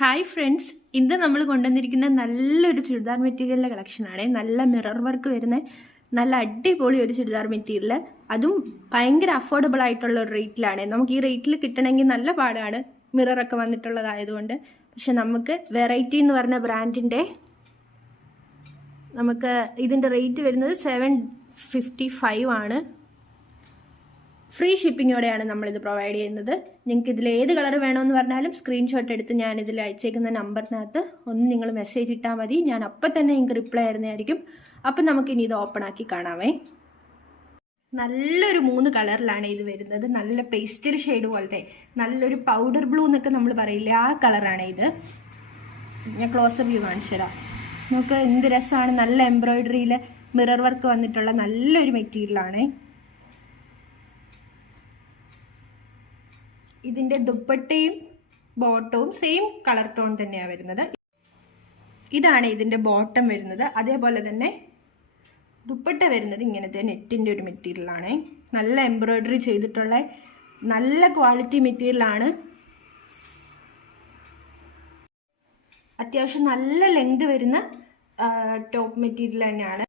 Hi friends, ഇന്ന് നമ്മൾ കൊണ്ടുവന്നിരിക്കുന്ന നല്ലൊരു ചുരിദാർ മെറ്റീരിയലിൻ്റെ കളക്ഷനാണ്. നല്ല മിറർ വർക്ക് വരുന്ന നല്ല അടിപൊളി ഒരു ചുരിദാർ മെറ്റീരിയൽ, അതും ഭയങ്കര അഫോർഡബിൾ ആയിട്ടുള്ള ഒരു റേറ്റിലാണ്. നമുക്ക് ഈ റേറ്റിൽ കിട്ടണമെങ്കിൽ നല്ല പാടാണ്, മിററൊക്കെ വന്നിട്ടുള്ളതായതുകൊണ്ട്. പക്ഷെ നമുക്ക് വെറൈറ്റി എന്ന് പറഞ്ഞ ബ്രാൻഡിൻ്റെ നമുക്ക് ഇതിൻ്റെ റേറ്റ് വരുന്നത് 755 ആണ്. ഫ്രീ ഷിപ്പിങ്ങോടെയാണ് നമ്മളിത് പ്രൊവൈഡ് ചെയ്യുന്നത്. നിങ്ങൾക്ക് ഇതിൽ ഏത് കളർ വേണമെന്ന് പറഞ്ഞാലും സ്ക്രീൻഷോട്ട് എടുത്ത് ഞാൻ ഇതിൽ അയച്ചേക്കുന്ന നമ്പറിനകത്ത് ഒന്ന് നിങ്ങൾ മെസ്സേജ് ഇട്ടാൽ മതി. ഞാൻ അപ്പം തന്നെ നിങ്ങൾക്ക് റിപ്ലൈ തരുന്നതായിരിക്കും. അപ്പം നമുക്കിനി ഇത് ഓപ്പൺ ആക്കി കാണാമേ. നല്ലൊരു 3 കളറിലാണ് ഇത് വരുന്നത്. നല്ല പേസ്റ്റൽ ഷെയ്ഡ് പോലത്തെ നല്ലൊരു പൗഡർ ബ്ലൂ എന്നൊക്കെ നമ്മൾ പറയില്ലേ, ആ കളറാണ് ഇത്. ഞാൻ ക്ലോസർ വ്യൂ കാണിച്ചു തരാം. നമുക്ക് എന്ത് രസമാണ്. നല്ല എംബ്രോയിഡറിയിൽ മിറർ വർക്ക് വന്നിട്ടുള്ള നല്ലൊരു മെറ്റീരിയലാണ്. ഇതിൻ്റെ ദുപ്പട്ടയും ബോട്ടവും സെയിം കളർ ടോൺ തന്നെയാണ് വരുന്നത്. ഇതാണ് ഇതിൻ്റെ ബോട്ടം വരുന്നത്. അതേപോലെ തന്നെ ദുപ്പട്ട വരുന്നത് ഇങ്ങനത്തെ നെറ്റിൻ്റെ ഒരു മെറ്റീരിയലാണ്. നല്ല എംബ്രോയിഡറി ചെയ്തിട്ടുള്ള നല്ല ക്വാളിറ്റി മെറ്റീരിയലാണ്. അത്യാവശ്യം നല്ല ലെങ്ത് വരുന്ന ടോപ്പ് മെറ്റീരിയൽ തന്നെയാണ്.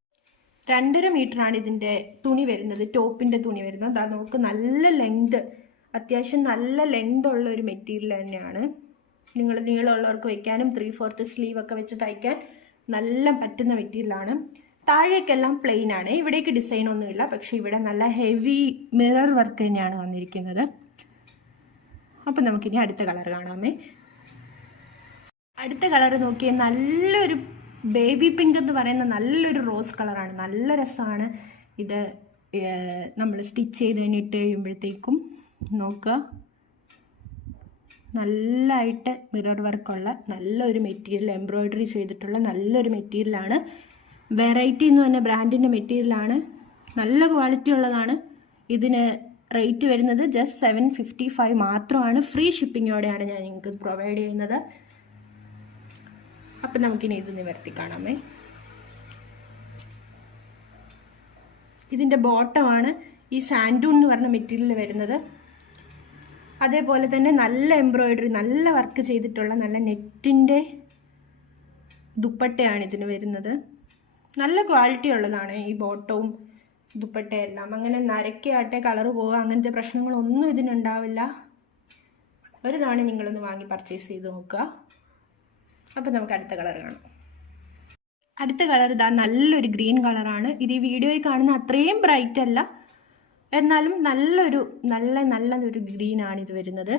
2.5 മീറ്ററാണ് ഇതിൻ്റെ തുണി വരുന്നത്, ടോപ്പിൻ്റെ തുണി വരുന്നത്. അതാ നമുക്ക് നല്ല ലെങ്ത്, അത്യാവശ്യം നല്ല ലെങ്ത് ഉള്ള ഒരു മെറ്റീരിയൽ തന്നെയാണ്. നിങ്ങൾ നീളമുള്ളവർക്ക് വയ്ക്കാനും 3/4 സ്ലീവ് ഒക്കെ വെച്ച് തയ്ക്കാൻ നല്ല പറ്റുന്ന മെറ്റീരിയലാണ്. താഴേക്കെല്ലാം പ്ലെയിൻ ആണ്, ഇവിടേക്ക് ഡിസൈൻ ഒന്നുമില്ല. പക്ഷെ ഇവിടെ നല്ല ഹെവി മിറർ വർക്ക് തന്നെയാണ് വന്നിരിക്കുന്നത്. അപ്പം നമുക്കിനി അടുത്ത കളർ കാണാമേ. അടുത്ത കളർ നോക്കിയാൽ നല്ലൊരു ബേബി പിങ്ക് എന്ന് പറയുന്ന നല്ലൊരു റോസ് കളറാണ്. നല്ല രസമാണ് ഇത്. നമ്മൾ സ്റ്റിച്ച് ചെയ്ത് കഴിഞ്ഞിട്ട് കഴിയുമ്പോഴത്തേക്കും നോക്കുക, നല്ലതായിട്ട് മിറർ വർക്കുള്ള നല്ലൊരു മെറ്റീരിയൽ, എംബ്രോയിഡറി ചെയ്തിട്ടുള്ള നല്ലൊരു മെറ്റീരിയലാണ്. വെറൈറ്റി എന്ന് പറഞ്ഞ ബ്രാൻഡിൻ്റെ മെറ്റീരിയലാണ്. നല്ല ക്വാളിറ്റി ഉള്ളതാണ്. ഇതിന് റേറ്റ് വരുന്നത് ജസ്റ്റ് 755 മാത്രമാണ്. ഫ്രീ ഷിപ്പിങ്ങോടെയാണ് ഞാൻ നിങ്ങൾക്ക് പ്രൊവൈഡ് ചെയ്യുന്നത്. അപ്പം നമുക്കിനി ഇത് നിവർത്തി കാണാമേ. ഇതിൻ്റെ ബോട്ടമാണ് ഈ സാൻഡൂൺ എന്ന് പറഞ്ഞ മെറ്റീരിയൽ വരുന്നത്. അതേപോലെ തന്നെ നല്ല എംബ്രോയിഡറി, നല്ല വർക്ക് ചെയ്തിട്ടുള്ള നല്ല നെറ്റിൻ്റെ ദുപ്പട്ടയാണ് ഇതിന് വരുന്നത്. നല്ല ക്വാളിറ്റി ഉള്ളതാണ് ഈ ബോട്ടവും ദുപ്പട്ടയെല്ലാം. അങ്ങനെ നരക്കാട്ടെ കളർ പോവുക അങ്ങനത്തെ പ്രശ്നങ്ങളൊന്നും ഇതിനുണ്ടാവില്ല. ഒരു തവണ നിങ്ങളൊന്ന് വാങ്ങി പർച്ചേസ് ചെയ്ത് നോക്കുക. അപ്പം നമുക്ക് അടുത്ത കളർ കാണാം. അടുത്ത കളർ ഇതാ നല്ലൊരു ഗ്രീൻ കളറാണ്. ഇത് ഈ വീഡിയോയിൽ കാണുന്ന അത്രയും ബ്രൈറ്റ് അല്ല, എന്നാലും നല്ലൊരു ഗ്രീനാണ് ഇത് വരുന്നത്.